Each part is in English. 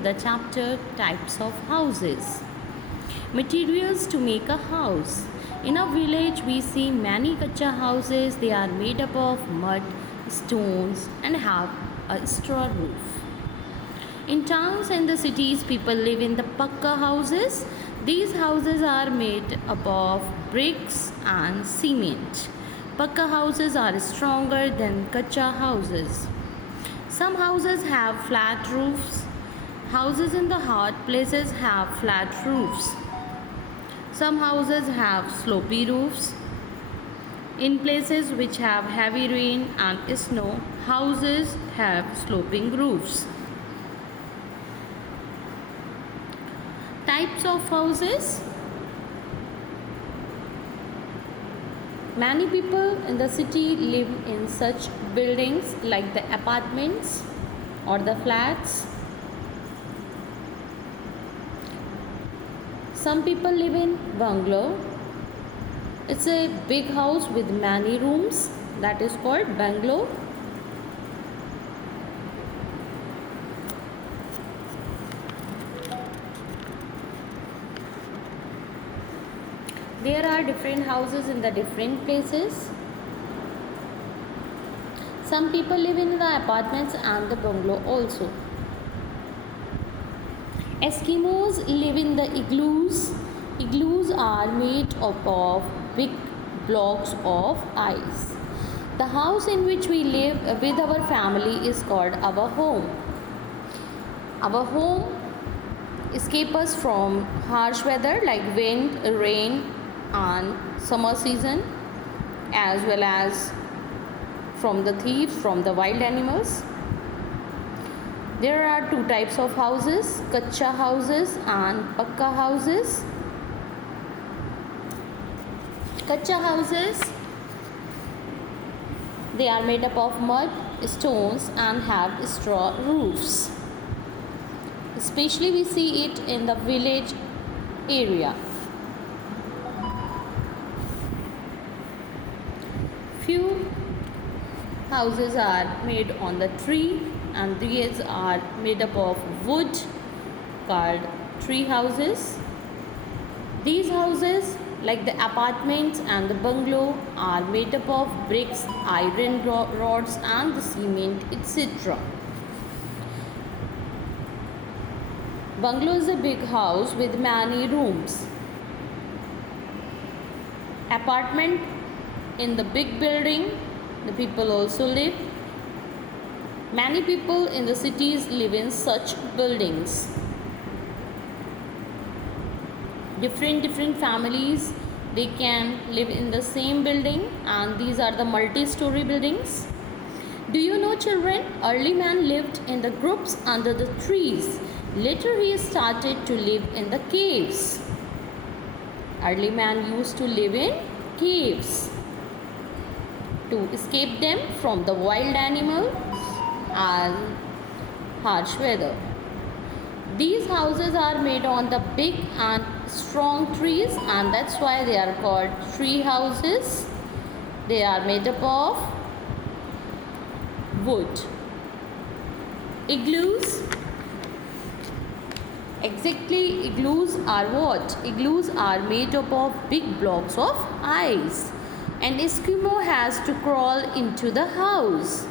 to the chapter Types of Houses. Materials to make a house. In a village, we see many kacha houses. They are made up of mud, stones, and have a straw roof. In towns and the cities, people live in the pakka houses. These houses are made up of bricks and cement. Pakka houses are stronger than kacha houses. Some houses have flat roofs. Houses in the hot places have flat roofs. Some houses have slopy roofs. In places which have heavy rain and snow, houses have sloping roofs. Types of houses. Many people in the city live in such buildings like the apartments or the flats. Some people live in bungalow. It's a big house with many rooms, that is called bungalow. There are different houses in the different places. Some people live in the apartments and the bungalow also. Eskimos live in the igloos. Igloos are made up of big blocks of ice. The house in which we live with our family is called our home. Our home escapes us from harsh weather like wind, rain, and summer season, as well as from the thieves, from the wild animals. There are two types of houses, kacha houses and pakka houses. Kacha houses, they are made up of mud, stones and have straw roofs. Especially we see it in the village area. Few houses are made on the tree and these are made up of wood called tree houses. These houses like the apartments and the bungalow are made up of bricks, iron rods and the cement, etc. Bungalow is a big house with many rooms. Apartment in the big building, the people also live. Many people in the cities live in such buildings. Different families, they can live in the same building, and these are the multi-story buildings. Do you know, children, early man lived in the groups under the trees. Later he started to live in the caves. Early man used to live in caves to escape them from the wild animals and harsh weather. These houses are made on the big and strong trees, and that's why they are called tree houses. They are made up of wood. Igloos. Exactly, igloos are what? Igloos are made up of big blocks of ice. An Eskimo has to crawl into the house,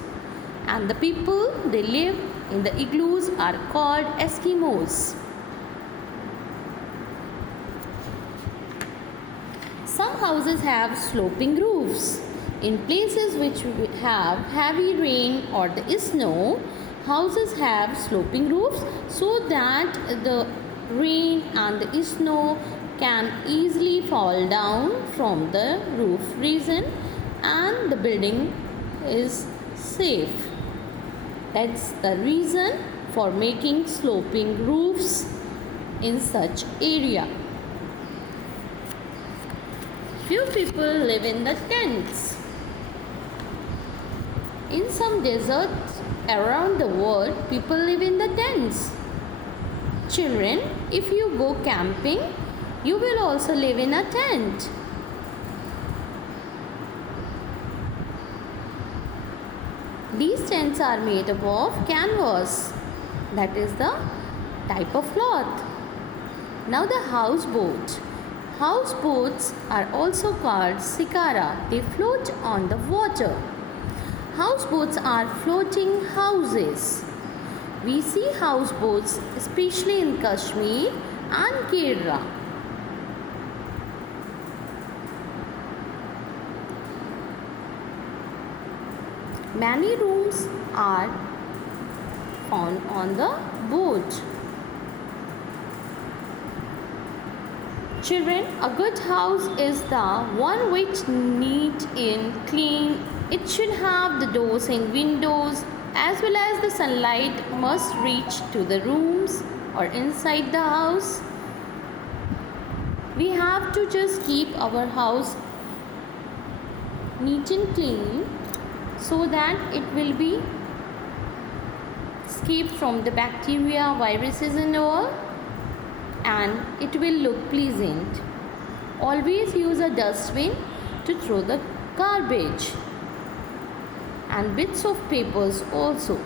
and the people they live in the igloos are called Eskimos. Some houses have sloping roofs. In places which have heavy rain or the snow, houses have sloping roofs so that the rain and the snow can easily fall down from the roof region and the building is safe. That's the reason for making sloping roofs in such area. Few people live in the tents. In some deserts around the world, people live in the tents. Children, if you go camping, you will also live in a tent. These tents are made up of canvas, that is the type of cloth. Now the houseboat. Houseboats are also called shikara. They float on the water. Houseboats are floating houses. We see houseboats especially in Kashmir and Kerala. Many rooms are found on the boat. Children, a good house is the one which neat and clean. It should have the doors and windows, as well as the sunlight must reach to the rooms or inside the house. We have to just keep our house neat and clean so that it will be escaped from the bacteria, viruses and all, and it will look pleasant. Always use a dustbin to throw the garbage and bits of papers also.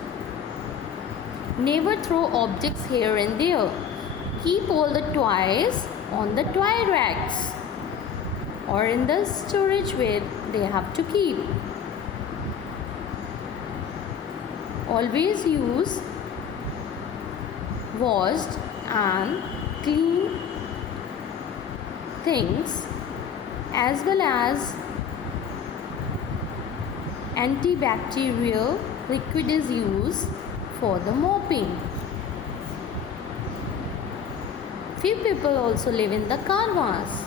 Never throw objects here and there. Keep all the toys on the toy racks or in the storage where they have to keep. Always use washed and clean things, as well as antibacterial liquid is used for the mopping. Few people also live in the caravans.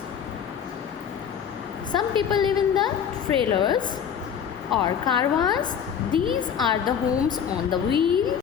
Some people live in the trailers or caravans. These are the homes on the wheel.